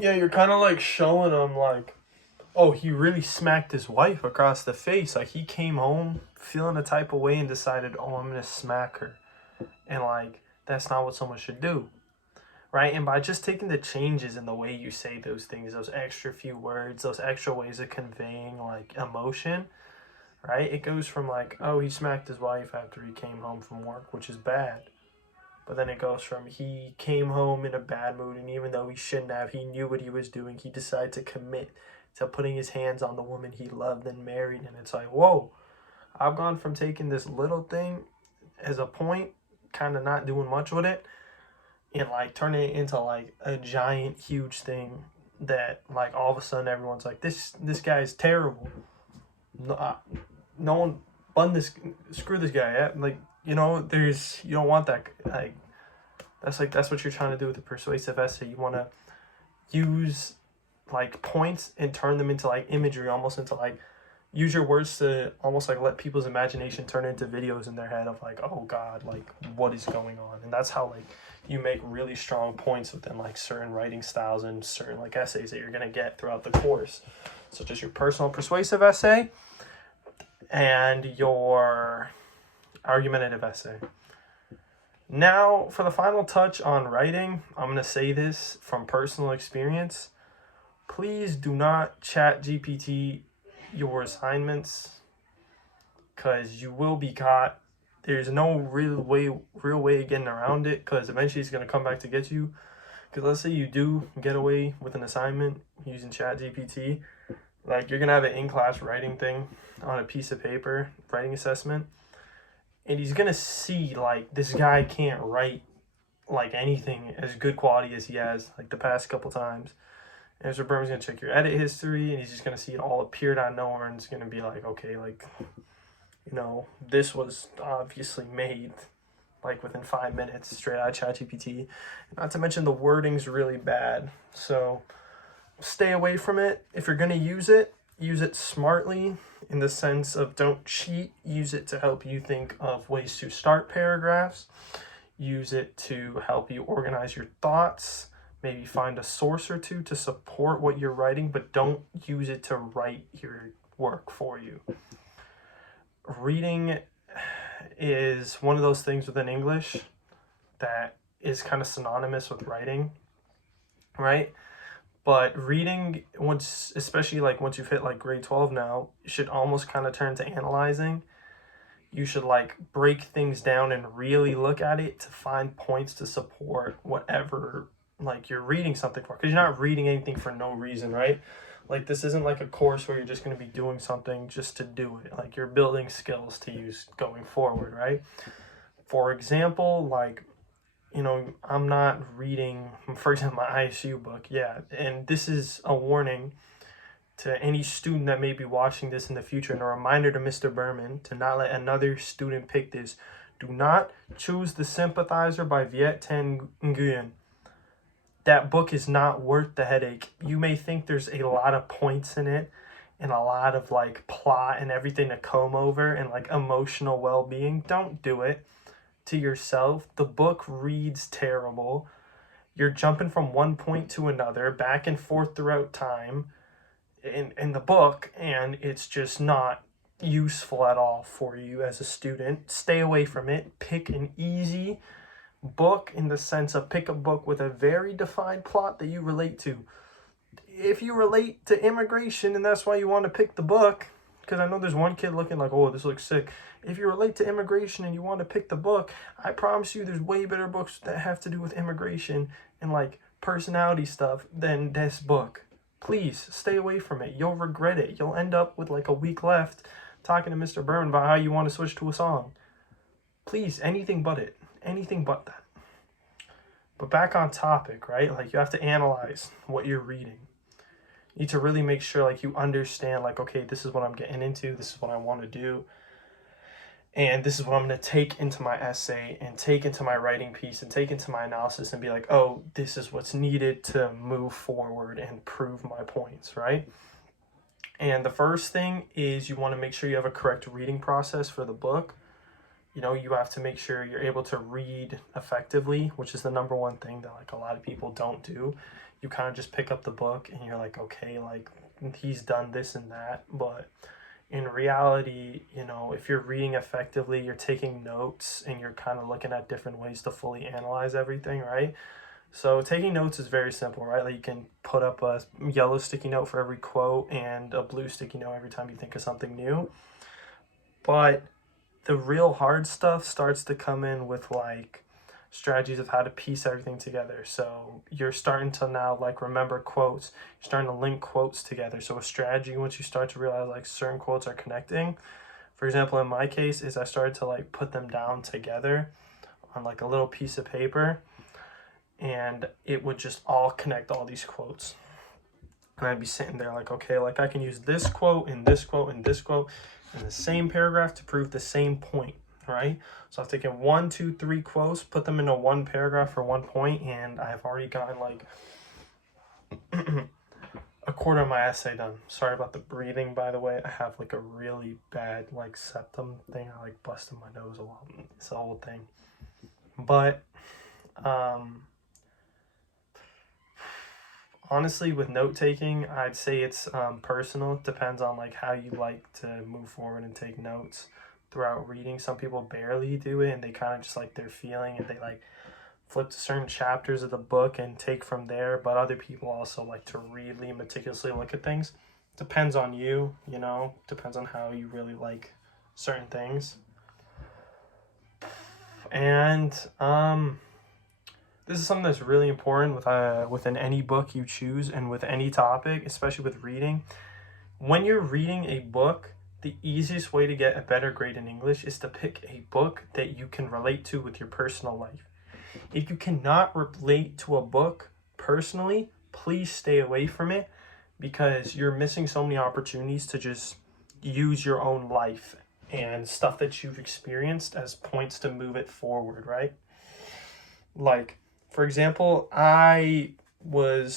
Yeah, you're kind of like showing them like, oh, he really smacked his wife across the face. Like he came home feeling a type of way and decided, oh, I'm gonna smack her, and like that's not what someone should do, right? And by just taking the changes in the way you say those things, those extra few words, those extra ways of conveying like emotion, right? It goes from like, oh, he smacked his wife after he came home from work, which is bad. But then it goes from he came home in a bad mood, and even though he shouldn't have, he knew what he was doing. He decided to commit to putting his hands on the woman he loved and married. And it's like, whoa, I've gone from taking this little thing as a point, kind of not doing much with it, and like turning it into like a giant, huge thing that like all of a sudden everyone's like, this guy is terrible. No, no one bun this, screw this guy. Yeah? Like there's you don't want that like that's what you're trying to do with the persuasive essay. You want to use like points and turn them into like imagery, almost into like use your words to almost like let people's imagination turn into videos in their head of like, oh god, like what is going on. And that's how like you make really strong points within like certain writing styles and certain like essays that you're going to get throughout the course, such as your personal persuasive essay and your argumentative essay. Now, for the final touch on writing, I'm going to say this from personal experience. Please do not chat GPT your assignments, because you will be caught. There's no real way of getting around it, because eventually it's going to come back to get you. Because let's say you do get away with an assignment using chat GPT, like you're going to have an in-class writing thing on a piece of paper, writing assessment, and he's gonna see like this guy can't write like anything as good quality as he has like the past couple times. And Mr. Berman's gonna check your edit history, and he's just gonna see it all appeared out of nowhere, and it's gonna be like, okay, like this was obviously made like within 5 minutes straight out of ChatGPT. Not to mention the wording's really bad, so stay away from it. If you're gonna use it smartly, in the sense of don't cheat. Use it to help you think of ways to start paragraphs. Use it to help you organize your thoughts. Maybe find a source or two to support what you're writing, but don't use it to write your work for you. Reading is one of those things within English that is kind of synonymous with writing, right? But reading, especially like once you've hit like grade 12 now, you should almost kind of turn to analyzing. You should like break things down and really look at it to find points to support whatever like you're reading something for. Because you're not reading anything for no reason, right? Like this isn't like a course where you're just going to be doing something just to do it. Like you're building skills to use going forward, right? For example, like I'm not reading, for example, my ISU book. Yeah. And this is a warning to any student that may be watching this in the future, and a reminder to Mr. Berman to not let another student pick this. Do not choose The Sympathizer by Viet Thanh Nguyen. That book is not worth the headache. You may think there's a lot of points in it and a lot of like plot and everything to comb over and like emotional well-being. Don't do it to yourself. The book reads terrible. You're jumping from one point to another, back and forth throughout time in the book, and it's just not useful at all for you as a student. Stay away from it. Pick an easy book, in the sense of pick a book with a very defined plot that you relate to. If you relate to immigration and that's why you want to pick the book, because I know there's one kid looking like, oh, this looks sick. If you relate to immigration and you want to pick the book, I promise you there's way better books that have to do with immigration and like personality stuff than this book. Please stay away from it. You'll regret it. You'll end up with like a week left talking to Mr. Berman about how you want to switch to a song. Please, anything but it. Anything but that. But back on topic, right? Like you have to analyze what you're reading. You need to really make sure like you understand like, okay, this is what I'm getting into. This is what I want to do. And this is what I'm going to take into my essay and take into my writing piece and take into my analysis and be like, oh, this is what's needed to move forward and prove my points, right? And the first thing is you want to make sure you have a correct reading process for the book. You have to make sure you're able to read effectively, which is the number one thing that like a lot of people don't do. you kind of just pick up the book and you're like, okay, like he's done this and that. But in reality, you know, if you're reading effectively, you're taking notes and you're kind of looking at different ways to fully analyze everything, right? So taking notes is very simple, right? Like you can put up a yellow sticky note for every quote and a blue sticky note every time you think of something new. But the real hard stuff starts to come in with like strategies of how to piece everything together. So you're starting to now like remember quotes. You're starting to link quotes together. So a strategy, once you start to realize like certain quotes are connecting, for example, in my case, is I started to like put them down together on like a little piece of paper, and it would just all connect all these quotes. And I'd be sitting there like, okay, like I can use this quote and this quote and this quote in the same paragraph to prove the same point, right? So I've taken 1, 2, 3 quotes, put them into one paragraph for one point, and I've already gotten like a quarter of my essay done. Sorry about the breathing, by the way. I have like a really bad like septum thing. I like busted my nose a lot. It's the whole thing. But honestly, with note taking, I'd say it's personal. It depends on like how you like to move forward and take notes throughout reading. Some people barely do it and they kind of just like they're feeling and they like flip to certain chapters of the book and take from there. But other people also like to really meticulously look at things. Depends on you, you know, depends on how you really like certain things. And this is something that's really important within any book you choose and with any topic, especially with reading. When you're reading a book, the easiest way to get a better grade in English is to pick a book that you can relate to with your personal life. If you cannot relate to a book personally, please stay away from it, because you're missing so many opportunities to just use your own life and stuff that you've experienced as points to move it forward, right? Like, for example, I was